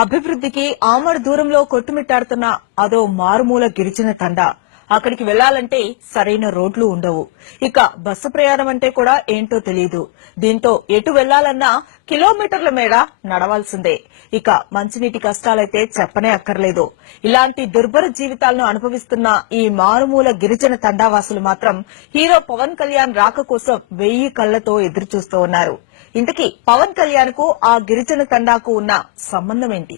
అభివృద్ధికి ఆమర దూరంలో కొట్టుమిట్టాడుతున్న అదో మారుమూల గిరిజన తండా. అక్కడికి వెళ్లాలంటే సరైన రోడ్లు ఉండవు. ఇక బస్సు ప్రయాణం అంటే కూడా ఏంటో తెలియదు. దీంతో ఎటు వెళ్లాలన్నా కిలోమీటర్ల మేర నడవాల్సిందే. ఇక మంచినీటి కష్టాలైతే చెప్పనే అక్కర్లేదు. ఇలాంటి దుర్భర జీవితాలను అనుభవిస్తున్న ఈ మారుమూల గిరిజన తండావాసులు మాత్రం హీరో పవన్ కళ్యాణ్ రాక కోసం 1000 కళ్లతో ఎదురుచూస్తూ ఉన్నారు. ఇంతకీ పవన్ కళ్యాణ్ కు ఆ గిరిజన తండాకు ఉన్న సంబంధం ఏంటి?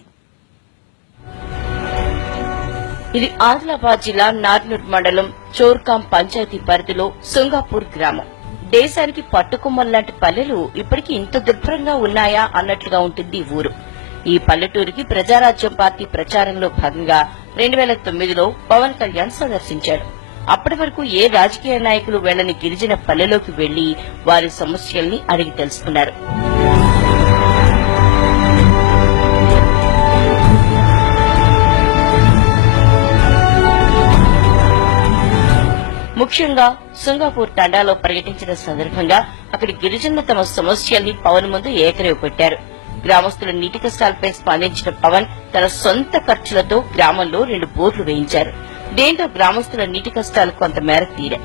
ఇది ఆదిలాబాద్ జిల్లా నార్నూర్ మండలం చోర్కాం పంచాయతీ పరిధిలో సుంగాపూర్ గ్రామం. దేశానికి పట్టుకొమ్మల్లాంటి పల్లెలు ఇప్పటికీ ఇంత దుర్భరంగా ఉన్నాయా అన్నట్లుగా ఉంటుంది ఊరు. ఈ పల్లెటూరికి ప్రజారాజ్యం పార్టీ ప్రచారంలో భాగంగా 2009లో పవన్ కళ్యాణ్ సందర్శించాడు. అప్పటి వరకు ఏ రాజకీయ నాయకులు వెళ్లని గిరిజన పల్లెలోకి వెళ్లి వారి సమస్యల్ని అడిగి తెలుసుకున్నారు. ముఖ్యంగా సుంగాపూర్ తండాలో పర్యటించిన సందర్భంగా అక్కడి గిరిజనులు తమ సమస్యల్ని పవన్ ముందు ఏకరేవు పెట్టారు. గ్రామస్తుల నీటి కష్టాలపై స్పందించిన పవన్ తన సొంత ఖర్చులతో గ్రామంలో 2 బోర్లు వేయించారు. దీంతో గ్రామస్తుల నీటి కష్టాలు కొంతమేర తీరాయి.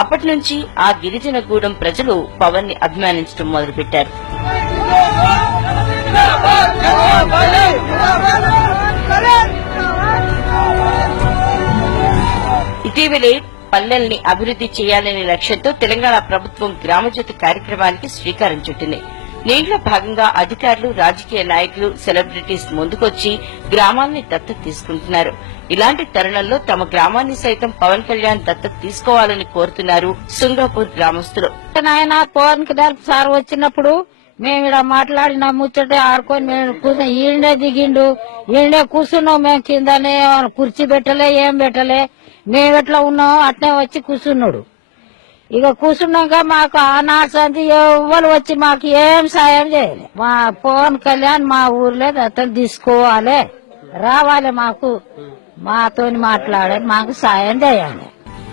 అప్పటి నుంచి ఆ గిరిజన గూడెం ప్రజలు పవన్ ని అభిమానించడం మొదలుపెట్టారు. ఇటీవలే పల్లెల్ని అభివృద్ది చేయాలనే లక్ష్యంతో తెలంగాణ ప్రభుత్వం గ్రామజ్యోతి కార్యక్రమానికి శ్రీకారం చుట్టింది. దీంట్లో భాగంగా అధికారులు, రాజకీయ నాయకులు, సెలబ్రిటీస్ ముందుకొచ్చి గ్రామాన్ని దత్తత తీసుకుంటున్నారు. ఇలాంటి తరుణంలో తమ గ్రామాన్ని సైతం పవన్ కళ్యాణ్ దత్తత తీసుకోవాలని కోరుతున్నారు సుంగాపూర్ గ్రామస్తులు. ఆయన పవన్ కళ్యాణ్ సార్ వచ్చినప్పుడు మేము ఇక్కడ మాట్లాడిన ముచ్చట ఆడుకొని మేము ఈయనే దిగిండు, ఈయనే కూర్చున్నాం. మేము కిందనే కుర్చీ పెట్టలే, ఏం పెట్టలే. మేము ఎట్లా ఉన్నాం అట్నే వచ్చి కూర్చున్నాడు. ఇక కూర్చున్నాక మాకు ఆనాడు ఎవ్వరు వచ్చి మాకు ఏం సాయం చేయలే. మా పవన్ కళ్యాణ్ మా ఊర్లో దత్తత తీసుకోవాలి, రావాలి, మాతోని మాట్లాడాలి, మాకు సాయం చేయాలి.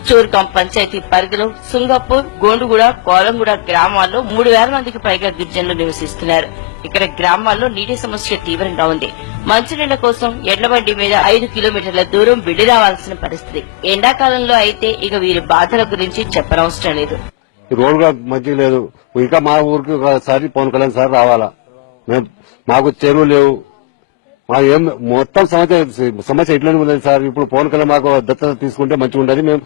చోర్కాం పంచాయతీ పరిధిలో సుంగాపూర్, గోండుగూడ, కోలంగూడ గ్రామాల్లో 3000 మందికి పైగా గిరిజనులు నివసిస్తున్నారు. ఇక్కడ గ్రామాల్లో నీటి సమస్య తీవ్రంగా ఉంది. మంచినీళ్ల కోసం ఎడ్లబండి మీద 5 కిలోమీటర్ల దూరం వెళ్లి రావాల్సిన పరిస్థితి. ఎండాకాలంలో అయితే ఇక వీరి బాధల గురించి చెప్పనవసరం లేదు. రోడ్డు మంచిగా లేదు. ఇంకా మా ఊరికి ఒకసారి పవన్ కళ్యాణ్ సార్ రావాలా. మాకు చెరువు లేవు, మాకు ఏం మొత్తం సమస్య ఇట్లనే ఉంది సార్. ఇప్పుడు పవన్ కళ్యాణ్ మాకు దత్తత తీసుకుంటే మంచిగా ఉండదు. మేము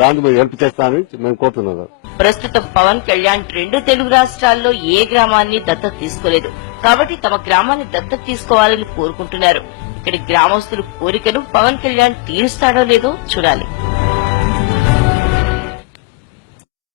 దానికి హెల్ప్ చేస్తామని మేము కోరుతున్నాం. ప్రస్తుతం పవన్ కళ్యాణ్ 2 తెలుగు రాష్ట్రాల్లో ఏ గ్రామాన్ని దత్తత తీసుకోలేదు. కాబట్టి తమ గ్రామాన్ని దత్తత తీసుకోవాలని కోరుకుంటున్నారు. ఇక్కడి గ్రామస్తుల కోరికను పవన్ కళ్యాణ్ తీరుస్తాడో లేదో చూడాలి.